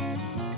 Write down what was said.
Thank you.